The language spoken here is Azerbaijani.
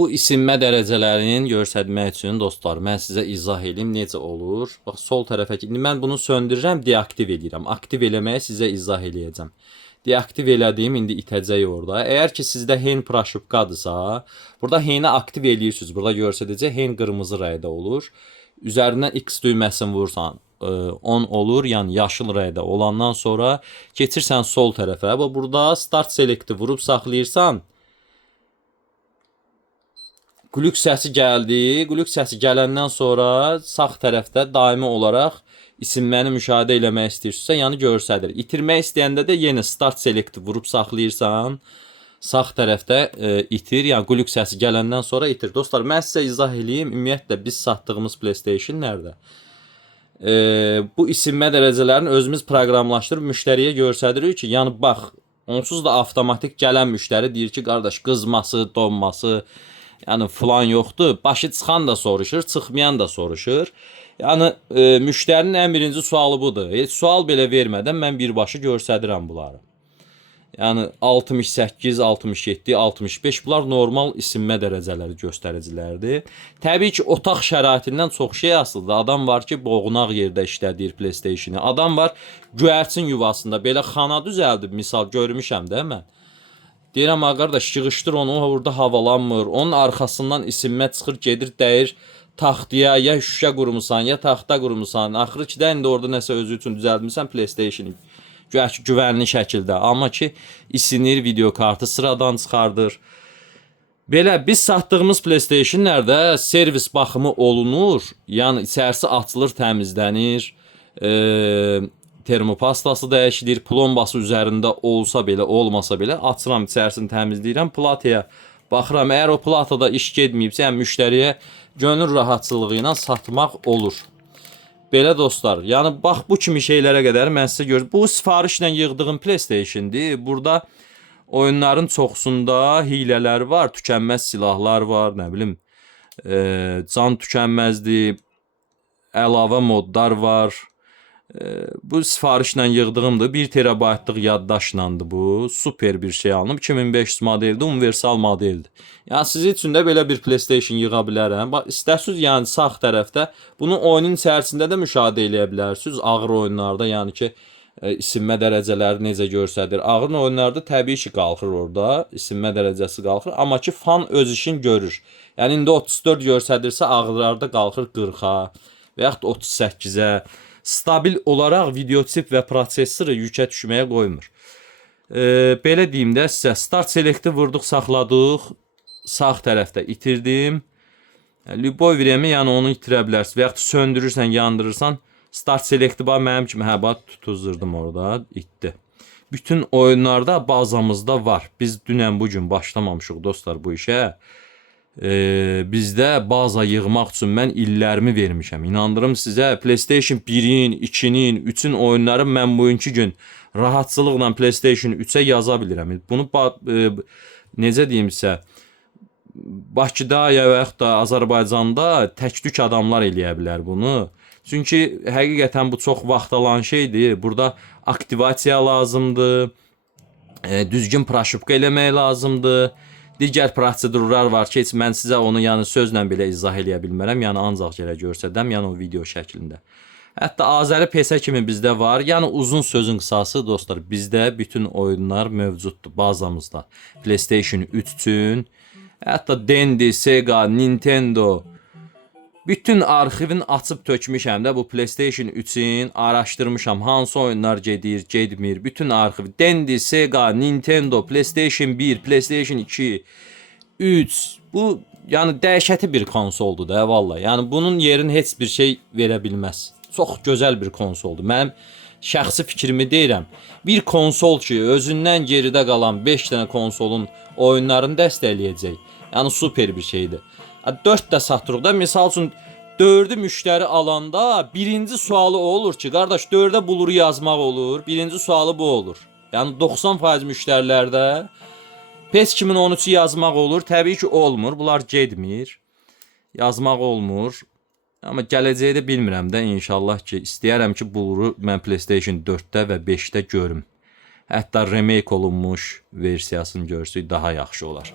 Bu isinmə dərəcələrinin göstərmək üçün dostlar, mən sizə izah edeyim necə olur. Bax, sol tərəfə indi mən bunu söndürürəm, deaktiv edirəm. Aktiv eləməyi sizə izah eləyəcəm. Deaktiv elədiyim indi itəcək orada. Əgər ki sizdə hen proşıbqadırsa, burada heni aktiv eləyirsiniz. Burada göstərəcək hen qırmızı rəydə olur. Üzərindən X düyməsini vursan 10 olur, yəni yaşıl rəydə olandan sonra keçirsən sol tərəfə və burada start selekti vurub saxlayırsan. Glük səsi gəldi. Glük səsi gələndən sonra sağ tərəfdə daimi olaraq isinməni müşahidə eləmək istəyirsinizsə, yəni göstərir. İtirmək istəyəndə də yenə start selekti vurub saxlayırsan, sağ tərəfdə itir, yəni glük səsi gələndən sonra itir. Dostlar, mən sizə izah eləyim. Ümumiyyətlə biz satdığımız PlayStation nerede? Bu isinmə dərəcələrini özümüz proqramlaşdırıb müştəriyə göstəririk ki, yəni bax, onsuz da avtomatik gələn müştəri deyir ki, qardaş, qızması, donması, yəni falan yoxdur. Başı çıxan da soruşur, çıxmayan da soruşur. Yəni müştərinin ən birinci sualı budur. Sual belə vermədən mən birbaşa göstərirəm bunları. Yəni 68, 67, 65 bunlar normal isinmə dərəcələri göstəricilərdir. Təbii ki, otaq şəraitindən çox şey asılıdır. Adam var ki, boğunaq yerdə işlədir PlayStation-ı. Adam var göyərçin yuvasında belə xana düzəldib, misal görmüşəm də mən. Deyirəm, qardaş, yığışdır onu, orada havalanmır. Onun arxasından isinmə çıxır, gedir, dəyir taxtaya, ya şüşə qurmusan, ya taxta qurmusan. Axırı ki də indi orada nəsə özü üçün düzəldmirsən PlayStation-ı. Güvənli şəkildə. Amma ki, isinir, video kartı sıradan çıxardır. Belə, biz satdığımız PlayStation-lərdə servis baxımı olunur. Yəni, içərisi açılır, təmizlənir. Termopastası dəyişilir. Plombası üzərində olsa belə, olmasa belə açıram, içərisini təmizləyirəm. Plataya baxıram. Əgər o platada iş getməyibsə, yəni müştəriyə gönül rahatçılığı ilə satmaq olur. Belə dostlar, yəni bax bu kimi şeylərə qədər mən sizə görürüm. Bu sifarişlə yığdığım PlayStation-dir. Burada oyunların çoxsunda hilələr var, tükənməz silahlar var, nə bilim, can tükənməzdir, əlavə modlar var. Bu sifarişlə yığdığımdır. 1 terabaytlıq yaddaşlandı bu. Super bir şey alınıb. 2500 modeldir, universal modeldir. Yəni sizin üçün də belə bir PlayStation yığa bilərəm. Bax, istərsiniz, yəni sağ tərəfdə bunu oyunun içərisində də müşahidə eləyə bilərsiniz. Ağır oyunlarda, yəni ki, isinmə dərəcələri necə göstərir. Ağır oyunlarda təbii ki, qalxır orada. İsinmə dərəcəsi qalxır. Amma ki, fan öz işini görür. Yəni indi 34 göstərirsə, ağırlarda qalxır 40-a və yaxud 38-ə. Stabil olaraq video tip və prosessoru yükə düşməyə qoymur. Belə deyim də sizə, start selekti vurduq, saxladıq. Sağ tərəfdə itirdim. Любой время, yəni onu itirə bilərsiniz. Və yaxud söndürürsən, yandırırsan, start selekti bax mənim kimi, bax tutuzdurdım orada, itdi. Bütün oyunlarda bazamızda var. Biz dünən bugün başlamamışıq dostlar bu işə. Bizdə baza yığmaq üçün mən illərimi vermişəm. İnandırım sizə, PlayStation 1-in, 2-nin, 3-ün oyunları mən bugünkü gün rahatçılıqla PlayStation 3-ə yaza bilirəm. Bunu necə deyim sizə, Bakıda ya yaxud da Azərbaycanda tək-tük adamlar eləyə bilər bunu. Çünki həqiqətən bu çox vaxt alan şeydir. Burada aktivasiya lazımdır, düzgün proşıbqa eləmək lazımdır. Digər prosedurlar var ki, mən sizə onu yəni sözlə belə izah eləyə bilmərəm, yəni ancaq gələ göstərdəm, yəni o video şəklində. Hətta Azəri PC kimi bizdə var, yəni uzun sözün qısası dostlar, bizdə bütün oyunlar mövcuddur bazamızda. PlayStation 3 üçün, hətta Dendy, Sega, Nintendo, bütün arxivin açıb tökmüşəm də bu PlayStation 3-in, araşdırmışam hansı oyunlar gedir, getmir, bütün arxiv. Dendy, Sega, Nintendo, PlayStation 1, PlayStation 2, 3. Bu yəni dəhşəti bir konsoldur da vallahi. Yəni bunun yerini heç bir şey verə bilməz. Çox gözəl bir konsoldur. Mənim şəxsi fikrimi deyirəm. Bir konsol ki, özündən geridə qalan 5 dənə konsolun oyunlarını dəstəkləyəcək. Yəni super bir şeydir. 4 də satırıq da, misal üçün 4'ü müştəri alanda birinci sualı o olur ki, qardaş 4'ə buluru yazmaq olur. Birinci sualı bu olur. Yəni 90% müştərilərdə PES 2013'ü yazmaq olur. Təbii ki olmur. Bunlar getmir. Yazmaq olmur. Amma gələcəkdə bilmirəm də, inşallah ki, istəyərəm ki, buluru mən PlayStation 4'də və 5'də görüm. Hətta remake olunmuş versiyasını görsək daha yaxşı olar.